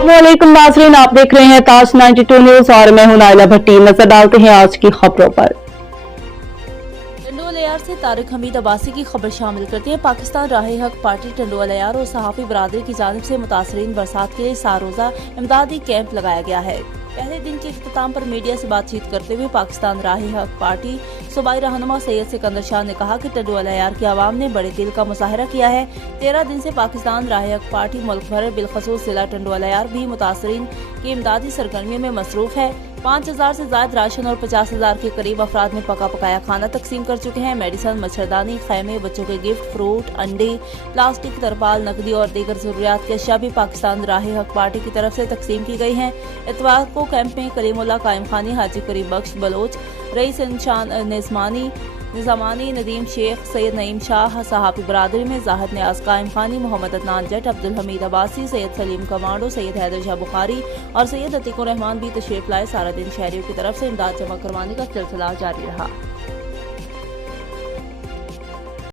अस्सलामुअलैकुम नाज़रीन, आप देख रहे हैं ताज 92 न्यूज और मैं हूं नाइला भट्टी। नजर डालते हैं आज की खबरों पर। टंडोअलयार से तारिक हमीद अब्बासी की खबर शामिल करते हैं। पाकिस्तान राह-ए-हक पार्टी टंडोअलयार और सहाफ़ी बरादरी की जानिब से मुतासरीन बरसात के लिए 7 रोज़ा इमदादी कैंप लगाया गया है। पहले दिन के इख्तिताम पर मीडिया से बातचीत करते हुए पाकिस्तान राह-ए-हक पार्टी सूबाई रहनुमा सैयद सिकंदर शाह ने कहा कि टंडोअलयार की आवाम ने बड़े दिल का मुजाहरा किया है। 13 दिन से पाकिस्तान राह-ए-हक पार्टी मुल्क भर बिलखसूस जिला टंडोअलयार भी मुतासरीन की इमदादी सरगर्मियों में मसरूफ है। 5000 से ज्यादा राशन और 50,000 के करीब अफराद में पका पकाया खाना तकसीम कर चुके हैं। मेडिसन, मच्छरदानी, खैमे, बच्चों के गिफ्ट, फ्रूट, अंडे, प्लास्टिक, तरपाल, नकदी और दीगर जरूरियात के अशिया भी पाकिस्तान राह-ए-हक पार्टी की तरफ से तकसीम की गई हैं। इतवार को कैंप में कलीमुल्लाह कायम खानी, हाजी करीम बख्श बलोच, रईस निजामानी, नदीम शेख, सैयद नईम शाह, सहाफ़ी बरादरी में जाहिद नियाज कायम खानी, मोहम्मद अदनान जट, अब्दुल हमीद अब्बासी, सैयद सलीम कमांडो, सैयद हैदर शाह बुखारी और सैयद अतीकुर रहमान भी तशरीफ लाए। सारा दिन शहरियों की तरफ से इमदाद जमा करवाने का सिलसिला जारी रहा।